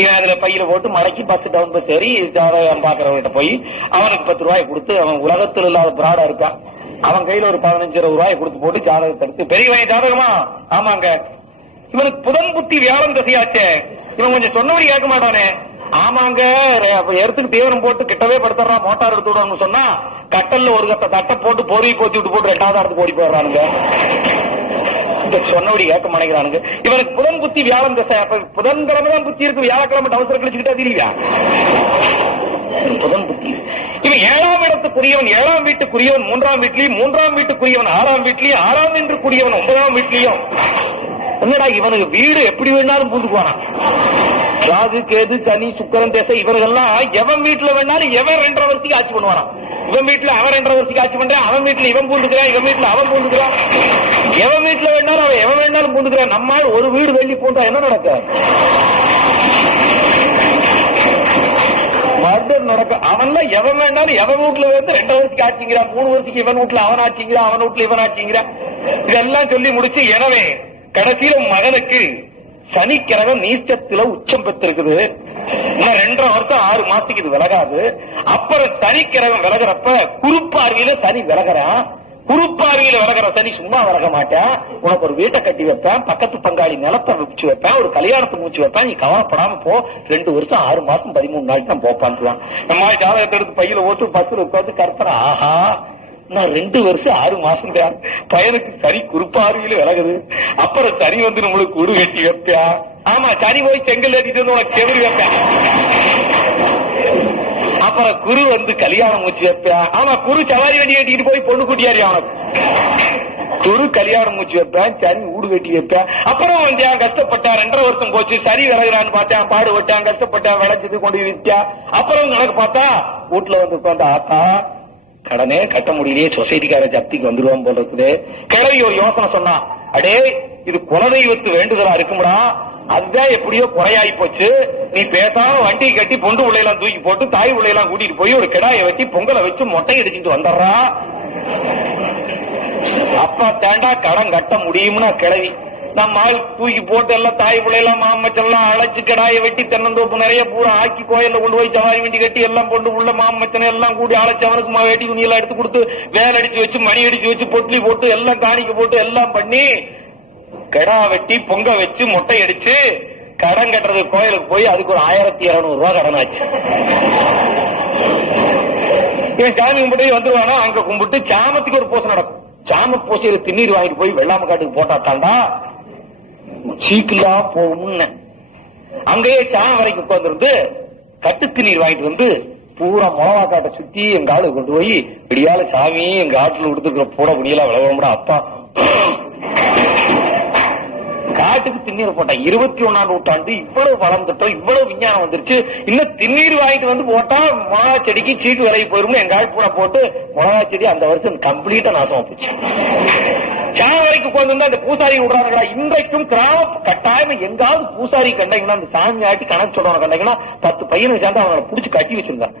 இவன் அதுல பையில போட்டு மடக்கி பஸ் டவுன் பஸ் ஏறி ஜாதகம் பாக்குறவங்கிட்ட போய் அவனுக்கு 10 ரூபாய் கொடுத்து, அவன் உலகத்தில் இல்லாத பிராடா இருக்கான், அவன் கையில ஒரு 15-20 ரூபாய் கொடுத்து போட்டு ஜாதகத்தை எடுத்து, பெரியவன் ஜாதகமா? ஆமாங்க. இவனுக்கு புதன் புத்தி வியாழம் தசையாச்சே, இவன் கொஞ்சம் சொன்னபடி கேட்க மாட்டானே. ஆமாங்க, எடுத்துக்கு தீவிரம் போட்டு கிட்டவே படுத்துறான், மோட்டார் எடுத்து விடணும்னு சொன்னா கட்டல்ல ஒரு கட்ட தட்டை போட்டு போர்வை போத்தி விட்டு போட்டு 2வது இடத்துக்கு ஓடி போயிடுறானுங்க. சொன்னபடி கேட்க மாட்டேங்கிறானுங்க. இவனுக்கு புதன் புத்தி வியாழம் தசை. அப்ப புதன்கிழமை தான் புத்தி இருக்கு, வியாழக்கிழமை அவசர கழிச்சுக்கிட்டா தெரியல புதன் புத்தி. இவன் 7ஆம் இடத்துக்குரியவன், 7ஆம் வீட்டுக்குரியவன் 3ஆம் வீட்லயும், 3ஆம் வீட்டுக்குரியவன் 6ஆம் வீட்லயும், 6ஆம் வீட்டுக்குரியவன் 9ஆம் வீட்லயும். என்னடா இவனுக்கு வீடு எப்படி வேணாலும் பூந்துக்குவானா. ராகு கேது சனி சுக்கிரன் தேசை இவர்கள்லாம் எவன் வீட்டுல வேணாலும் எவன் 2.5 வருஷத்துக்கு ஆட்சி பண்ணுவானா. இவன் வீட்டுல அவன் 2.5 வருஷத்துக்கு ஆட்சி பண்றான், அவன் வீட்டுல இவன் பூந்துக்கிறான், இவன் வீட்டுல அவன் பூந்துக்கிறான், எவன் வீட்டுல வேணாலும் அவன் எவன் வேணாலும் பூந்துக்கிறான். நம்மால் ஒரு வீடு வெள்ளி பூந்தா என்ன நடக்க? மர்டர் நடக்க. அவன்லாம் எவன் வேணாலும் எவன் வீட்டுல வந்து 2.5 வருஷத்துக்கு ஆட்சிங்கிறான், 3 வருஷத்துக்கு இவன் வீட்டுல அவன் ஆட்சிங்கிறான், அவன் வீட்டுல இவன் ஆட்சிங்கிறான். இதெல்லாம் சொல்லி முடிச்சு, எனவே கடைசியில மகனுக்கு சனிக்கிழமை நீச்சத்துல உச்சம் பெற்றிருக்குது. இன்னும் 2.5 வருஷம் 6 மாசத்துக்கு இது விலகாது. அப்புறம் சனிக்கிழமை விலகிறப்ப குறுப்பார்வையில சனி விலகிறான். குறுப்பார்வையில விலகிற சனி சும்மா விலக மாட்டேன், உனக்கு ஒரு வீட்டை கட்டி வைப்பேன், பக்கத்து பங்காளி நிலத்தை முடிச்சு வைப்பேன், ஒரு கல்யாணத்தை முடிச்சு வைப்பேன், நீ கவலைப்படாம போ, 2 வருஷம் 6 மாசம் 13 நாள் தான் போப்பான்றான். நம்ம ஜாதகத்தை எடுத்து பையில ஓட்டு பஸ்ல உட்காந்து கருத்துறான். ஆஹா, நான் 2 வருஷம் 6 மாசம் தான் பையனுக்கு சனி குறுப்பார்வையில விலகுது. அப்புறம் சனி வந்து நம்மளுக்கு குரு கட்டி வைப்பா. ஆமா, சனி போய் செங்கல் ஏற்றிட்டு வந்து உனக்கு செவரி வைப்பேன். அப்புறம் குரு வந்து கல்யாணம் மூச்சு வைப்பா. ஆமா, குரு சவாரி வண்டி கட்டிட்டு போய் பொண்ணு குட்டியாரி அவனுக்கு. குரு கல்யாணம் மூச்சு வைப்பேன், சனி ஊடு கட்டி வைப்பேன். அப்புறம் வந்து கஷ்டப்பட்டான், 2.5 வருஷம் போச்சு, சரி விலகுறான்னு பார்த்தான், பாடுபட்டான், கஷ்டப்பட்டான், விளைஞ்சது கொண்டு வித்தியா. அப்புறம் கணக்கு பார்த்தா வீட்டுல வந்து உட்காந்து, ஆத்தா கடனே கட்ட முடியலையே, சொசைட்டிக்கார ஜப்திக்கு வந்துருவோம் போல இருக்குது. கிளவி ஒரு யோசனை சொன்னா, அடே இது குலதெய்வத்து வேண்டுதலா இருக்கும்டா, அதுதான் எப்படியோ குறையாயி போச்சு, நீ பேசாம வண்டி கட்டி பொண்டு பிள்ளையெல்லாம் தூக்கி போட்டு தாய் பிள்ளையெல்லாம் கூட்டிட்டு போய் ஒரு கிடாயை வெட்டி பொங்கலை வச்சு மொட்டை அடிச்சுட்டு வந்துடுறா. அப்பா தேண்டா கடன் கட்ட முடியும்னா கிளவி. நம்ம ஆள் தூக்கி போட்டு எல்லாம் தாய் பிள்ளையெல்லாம் மாமச்செல்லாம் அழைச்சு கிடாயை வெட்டி தென்னந்தோப்பு நிறைய பூரா ஆக்கி கோயில கொண்டு போய் சவாரி வண்டி கட்டி எல்லாம் கொண்டு உள்ள மாமச்சனை எல்லாம் கூடி அழைச்சு அவனுக்கு வேட்டி துணி எல்லாம் எடுத்து கொடுத்து வேலை அடிச்சு வச்சு மணி அடிச்சு வச்சு பொட்லி போட்டு எல்லாம் காணிக்க போட்டு எல்லாம் பண்ணி கிடா வெட்டி பொங்க வச்சு மொட்டை அடிச்சு கடன் கட்டுறது கோயிலுக்கு போய் அதுக்கு ஒரு 1200 ரூபாய் கடன் ஆச்சு. இவன் சாமி கும்பிட்டு வந்துருவானா, அங்க கும்பிட்டு சாமத்துக்கு ஒரு பூசை நடக்கும். சாம பூசையில திண்ணீர் வாங்கிட்டு போய் வெள்ளாம காட்டுக்கு போட்டா தாண்டா சீக்கிரா போகும்னு அங்கேயே சாம வரைக்கும் உட்கார்ந்து கட்டு திண்ணீர் வாங்கிட்டு வந்து பூரா மிளவா காட்டை சுத்தி எங்க ஆளு கொண்டு போய் விடியால சாமி எங்க ஆட்டுல கொடுத்துருக்கிற பூட முடியலாம் விளவரா அப்பா காட்டுக்கு திண்ணீர் போட்டா. 21ஆம் நூற்றாண்டு இவ்வளவு வளர்ந்துட்டோம், இவ்வளவு விஞ்ஞானம் வந்துருச்சு. இன்னும் திண்ணீர் வாங்கிட்டு வந்து போட்டா மிளகா செடிக்கு சீட்டு விலகி போயிரும். எங்க ஆள் பூரா போட்டு மிளகா செடி அந்த வருஷம் கம்ப்ளீட்டா நாசமா போச்சு. சாம வரைக்கும் உட்கார்ந்து அந்த பூசாரி விடுறாங்களா. இன்றைக்கும் கிராம கட்டாயம் எங்காவது பூசாரி கண்டாங்கன்னா அந்த சாமி ஆட்டி கணக்கு சொல்றவங்க கண்டாங்கன்னா 10 பையனை சேர்ந்து அவங்களை புடிச்சு கட்டி வச்சிருந்தாங்க.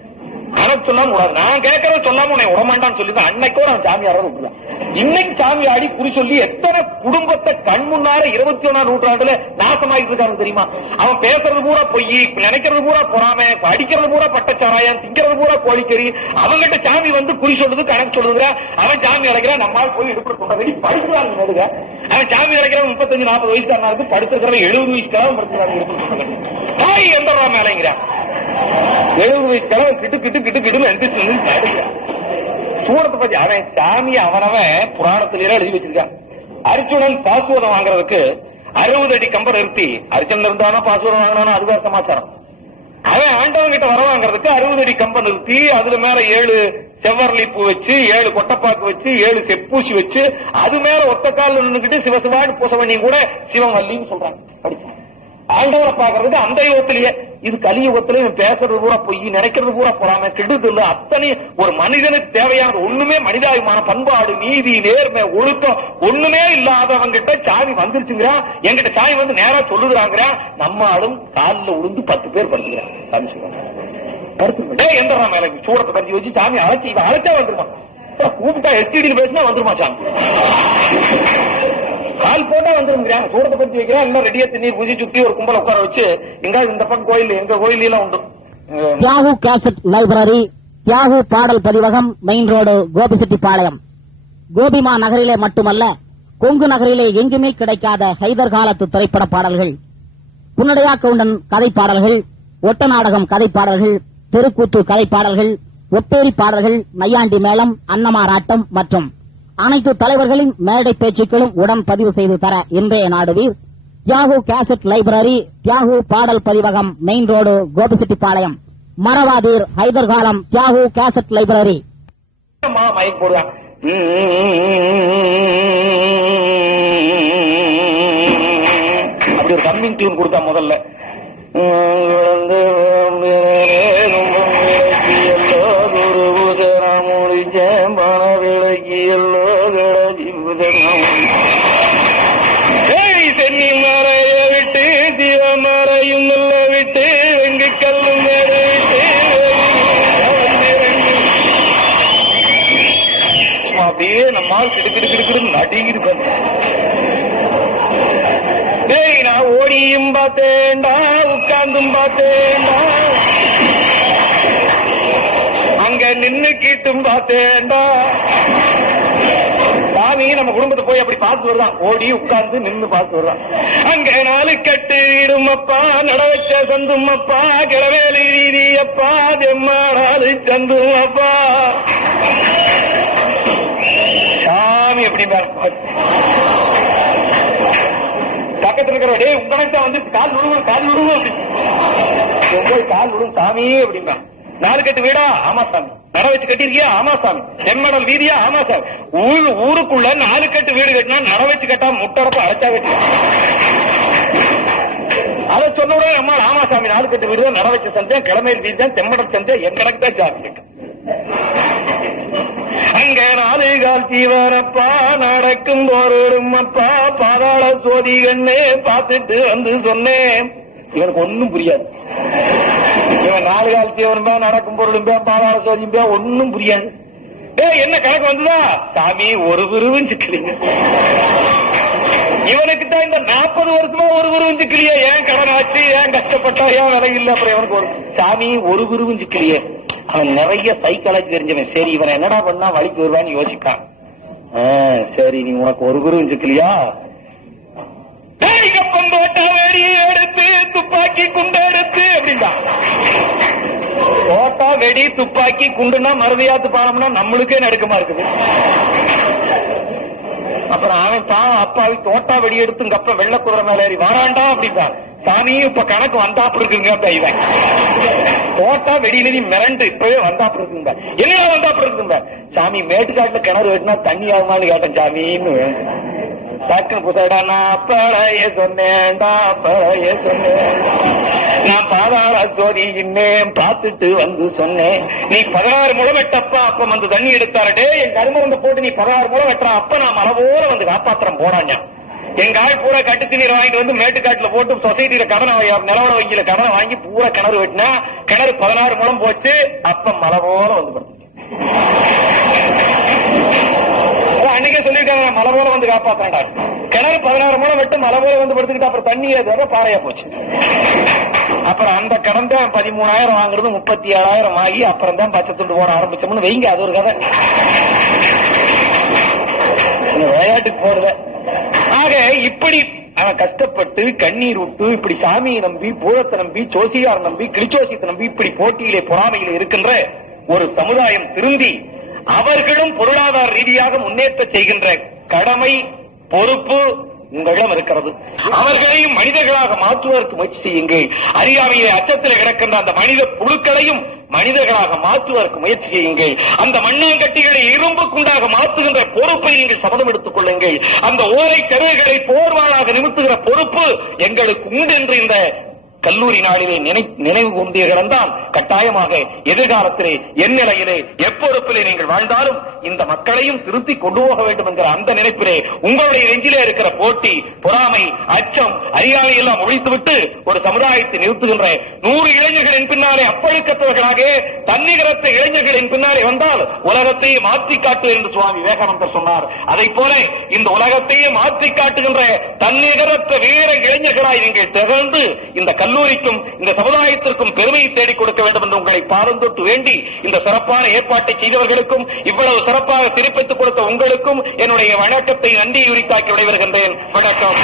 கணக்கு சொல்லாம விடாது. நான் கேட்கறத சொல்லாம உன்னை விடமாட்டான்னு சொல்லி அன்னைக்கோ நான் சாமி ஆடுறது விட்டுல. இன்னைக்கு சாமி ஆடி குறி சொல்லி எத்தனை குடும்பத்தை கண் முன்னார 21ஆம் நூற்றாண்டுல நாசமாயிட்டு இருக்காங்க தெரியுமா? அவன் பேசுறது பூரா பொய், நினைக்கிறது பூரா பொறாம, அடிக்கிறது பூரா பட்டச்சாராயம், திங்கிறது பூரா கோழிக்கறி. அவங்கிட்ட சாமி வந்து குறி சொல்லுது கணக்கு சொல்லுதுங்க. அவன் சாமி அழைக்கிறான், நம்மால் போய் எடுப்பு கொண்டாடி படுத்துறாங்க நடுங்க. அவன் சாமி அழைக்கிறான் 35-40 வயசு தான் படுத்துருக்கிறவன் 70 வயசுக்காக படுத்துறாங்க எடுப்பு தாய் எந்த மேலைங்கிறான் 70 வயசு கிழமை கிட்டு கிட்டு கிட்டு கிட்டு எந்திரிச்சு சூடத்தை பத்தி அவன் சாமி அவனவன் புராணத்திலே எழுதி வச்சிருக்கான். அர்ஜுனன் பாசுவதம் வாங்குறதுக்கு 60 அடி கம்பர் நிறுத்தி அர்ஜுனன் இருந்தானா பாசுவதம் வாங்கினானா அது வேற சமாச்சாரம். அவன் ஆண்டவன் கிட்ட வர வாங்குறதுக்கு 60 அடி கம்பம் நிறுத்தி அதுல மேல 7 செவ்வரளி பூ வச்சு 7 கொட்டப்பாக்கு வச்சு 7 செப்பூசி வச்சு அது மேல ஒத்த கால நின்றுகிட்டு சிவசிவான்னு பூச பண்ணி கூட சிவம் வல்லின்னு சொல்றாங்க. படிச்சு ஆண்டவரை பாக்குறதுக்கு அந்த யுகத்திலேயே இது கலியுகத்திலே பேசுறது பூரா பொய், நினைக்கிறது பூரா போறாம கெடுதல் இல்ல. அத்தனை ஒரு மனிதனுக்கு தேவையானது ஒண்ணுமே மனிதாபிமான பண்பாடு நீதி நேர்மை ஒழுக்கம் ஒண்ணுமே இல்லாதவங்கிட்ட சாமி வந்துருச்சுங்கிறான். எங்கிட்ட சாமி வந்து நேரா சொல்லுகிறாங்கிறான். நம்ம ஆளும் காலில் உளுந்து 10 பேர் படுத்துக்கிறான். சாமி சொல்றாங்க படுத்து எந்த மேல சூடத்தை பறிச்சு வச்சு சாமி அழைச்சி இவன் அழைச்சா வந்துருமா, கூப்பிட்டா எஸ்டிடியில் பேசினா வந்துருமா சாமி. கால் போட்டா வந்துருங்கிறாங்க. சூடத்தை பத்தி வைக்கிறான், எல்லாம் ரெடியா தண்ணீர் பூஜை சுத்தி ஒரு கும்பல உட்கார வச்சு எங்காவது இந்த பக்கம் கோயில், எங்க கோயில் எல்லாம் உண்டு. தியாகு கேசட் லைப்ரரி, தியாகு பாடல் பதிவகம், மெயின் ரோடு, கோபிசெட்டிப்பாளையம். கோபிமா நகரிலே மட்டுமல்ல, கொங்கு நகரிலே எங்குமே கிடைக்காத ஹைதர் காலத்து திரைப்பட பாடல்கள், புன்னடையா கவுண்டன் கதை பாடல்கள், ஒட்ட நாடகம் கதை பாடல்கள், தெருக்கூத்து கதை பாடல்கள், ஒப்பேரி பாடல்கள், நையாண்டி மேளம், அன்னமாராட்டம் மற்றும் அனைத்து தலைவர்களின் மேடை பேச்சுக்களும் உடன் பதிவு செய்து தர இன்றைய நாடுவீர் தியாகு கேசட் லைப்ரரி, தியாகு பாடல் பதிவகம், மெயின் ரோடு, கோபிசெட்டிப்பாளையம். மறவாதீர், ஹைதர் காலம் தியாகு கேசட் லைப்ரரி. மைக் போடுவான். அப்படி ஒரு கம்மிங் டியூன் கொடுத்தா முதல்ல சென்னி மறைய விட்டு சிவமறையும் விட்டு வெங்கு கல்லும் விட்டு அப்படியே நம்மால் கிடுக்கிடு நடிகிட்டு நான் ஓடியும் பார்த்தேன்டா, உட்கார்ந்தும் பார்த்தேன்டா, அங்க நின்னு கீட்டும் பார்த்தேன்டா. சாமி நம்ம குடும்பத்தை போய் அப்படி பார்த்து வருதான், ஓடி உட்கார்ந்து நின்னு பார்த்து வருதான். அங்க நாலு கட்டு இடுமப்பா, நடவச்ச சந்துமப்பா, கிளவேலி ரீதியப்பா, தெம்மாடு சந்துமப்பா. சாமி எப்படி பக்கத்தில் இருக்கிற டே உங்கனக்கா வந்து கால் விடுவோம் கால் விடும் சாமி அப்படின்னா. நாலு கட்டு வீடா? ஆமா சாமி. நட வச்சு கட்டிருக்கியா? ஆமா சாமி. தென்மடல் வீதியா? ஆமா சாமி. ஊருக்குள்ள 4 கட்டு வீடு கட்டினா நட வச்சு கட்டா முட்டரப்ப அழைச்சா வச்சு அதை சொன்ன உடனே நம்ம ஆமா சாமி 4 கட்டு வீடு தான், நட வச்சு சந்தேன், கிழமையில் வீதி தான், தெம்மடல் சந்தேன், என் கணக்கு தான் சாமி. அங்க 4 கால் ஜீவனப்பா, நடக்கும் போரிடும் அப்பா, பாதாள சோதி கண்ணே பார்த்துட்டு வந்து சொன்னேன். இவனுக்கு ஒன்னும் புரியாது. இவன் 4 கால் ஜீவன்பா, நடக்கும் பொருளும்பா, பாதாள சோதிம்பா, ஒன்னும் புரியாது. என்ன கணக்கு வந்ததா? சாமி ஒரு விருவம் சிக்கலீங்க. இவனுக்கு தான் இந்த 40 வருஷமா ஒரு விருவம் சிக்கலையே. ஏன் கடன் ஆச்சு, ஏன் கஷ்டப்பட்டா, ஏன் விலை இல்லை, அப்புறம் இவனுக்கு ஒரு சாமி ஒரு விருவம் சிக்கலையே. அவன் நிறைய சைக்காலஜி தெரிஞ்சவன். சரி இவன் என்னடா பண்ணா வழிக்கு வருவான்னு யோசிப்பான். சரி நீ உனக்கு ஒரு குருவும் சிக்கலையா? கப்பம் தோட்டா வெடி எடுத்து துப்பாக்கி குண்டு எடுத்து அப்படின்னா, தோட்டா வெடி துப்பாக்கி குண்டுனா மறுதியாத்து பானம்னா நம்மளுக்கே நடுக்கமா இருக்குது. அப்புறம் அவன் தான் அப்பாவி தோட்டா வெடி எடுத்து இங்க அப்ப வெள்ள குதிரை மேல ஏறி வாராண்டா அப்படின்னா, சாமி இப்ப கணக்கு வந்தாப்பு இருக்குங்க. இவன் தோட்டா வெடியில நீ மிரண்டு இப்பவே வந்தாப்பு இருக்குங்க. என்ன வந்தாப்பு இருக்குங்க? சாமி மேட்டுக்காட்டுல கிணறு வெட்டினா தண்ணி ஆகுமான்னு கேட்டேன் சாமின்னு. டக்குன்னு புசடா, நான் அப்பழைய சொன்னேன்டா, அப்பழைய சொன்னேன், நான் பாதாள ஜோதி இன்னேன் பார்த்துட்டு வந்து சொன்னேன். நீ 16 முளை வெட்டப்பா, அப்ப வந்து தண்ணி எடுத்தாரடே, என் கருமருந்த போட்டு நீ 16 முளை வெட்டுறான், அப்ப நான் மலை போல வந்து காப்பாத்திரம் போனாங்க. எங்க ஆள் பூரா கட்டு தண்ணீர் வாங்கிட்டு வந்து மேட்டுக்காட்டுல போட்டு சொசைட்டியில கடனை நிலவட வங்கியில கடனை வாங்கி பூரா கிணறு வெட்டினா கிணறு 16 முழம் போச்சு. அப்ப மலை போல வந்து அன்னைக்கே சொல்லிருக்காங்க, மலை போல வந்து காப்பாத்தாண்டா. கிணறு 16 முழம் வெட்டு மலை போல வந்து படுத்துக்கிட்டு அப்புறம் தண்ணி ஏதாவது பாறையா போச்சு. அப்புறம் அந்த கடன் தான் 13,000 வாங்குறது 37,000 ஆகி அப்புறம் தான் பச்சை துண்டு போட ஆரம்பிச்சோம்னு வைங்க. அது ஒரு கதை விளையாட்டுக்கு போறத. ஆக இப்படி அவன் கஷ்டப்பட்டு கண்ணீர் விட்டு இப்படி சாமியை நம்பி, பூரத்தை நம்பி, ஜோசியார் நம்பி, கிளிச்சோசியத்தை நம்பி இப்படி போட்டியிலே பொறாமையில் இருக்கின்ற ஒரு சமுதாயம் திருந்தி அவர்களும் பொருளாதார ரீதியாக முன்னேற்ற செய்கின்ற கடமை பொறுப்பு உங்களிடம் இருக்கிறது. அவர்களையும் மனிதர்களாக மாற்றுவதற்கு முயற்சி செய்யுங்கள். அறியாமையிலே அச்சத்தில் கிடக்கின்ற அந்த மனித புழுக்களையும் மனிதர்களாக மாற்றுவதற்கு முயற்சி செய்யுங்கள். அந்த மண்ணாங்கட்டிகளை இரும்பு குண்டாக மாற்றுகின்ற பொறுப்பை நீங்கள் சபதம் எடுத்துக் கொள்ளுங்கள். அந்த ஓலை கருவிகளை போர்வாளாக நிறுத்துகிற பொறுப்பு எங்களுக்கு உண்டு என்று இந்த கல்லூரி நாளிலே நினைவு கூர்ந்தீர்கள் என்றால் கட்டாயமாக எதிர்காலத்திலே என் நிலையிலே எப்பொறுப்பிலே நீங்கள் வாழ்ந்தாலும் இந்த மக்களையும் திருத்தி கொண்டு போக வேண்டும் என்கிற அந்த நினைப்பிலே உங்களுடைய நெஞ்சிலே இருக்கிற போட்டி, பொறாமை, அச்சம், அறியாமை எல்லாம் ஒழித்துவிட்டு ஒரு சமுதாயத்தை நிறுத்துகின்ற 100 இளைஞர்களின் பின்னாலே அப்பழுக்கத்தவர்களாக தன்னிகரத்த இளைஞர்களின் பின்னாலே வந்தால் உலகத்தையே மாற்றி காட்டு என்று சுவாமி விவேகானந்தர் சொன்னார். அதை போல இந்த உலகத்தையே மாற்றி காட்டுகின்ற தன்னிகரத்த வீர இளைஞர்களாய் நீங்கள் திகழ்ந்து இந்த கல்லூரிக்கும் இந்த சமுதாயத்திற்கும் பெருமையை தேடிக் கொடுக்க வேண்டும் என்று உங்களை பாதந்தொட்டு வேண்டி இந்த சிறப்பான ஏற்பாட்டை செய்தவர்களுக்கும் இவ்வளவு சிறப்பாக சிறப்பித்துக் கொடுத்த உங்களுக்கும் என்னுடைய வணக்கத்தை நன்றி உரித்தாக்கி விடைபெறுகின்றேன். வணக்கம்.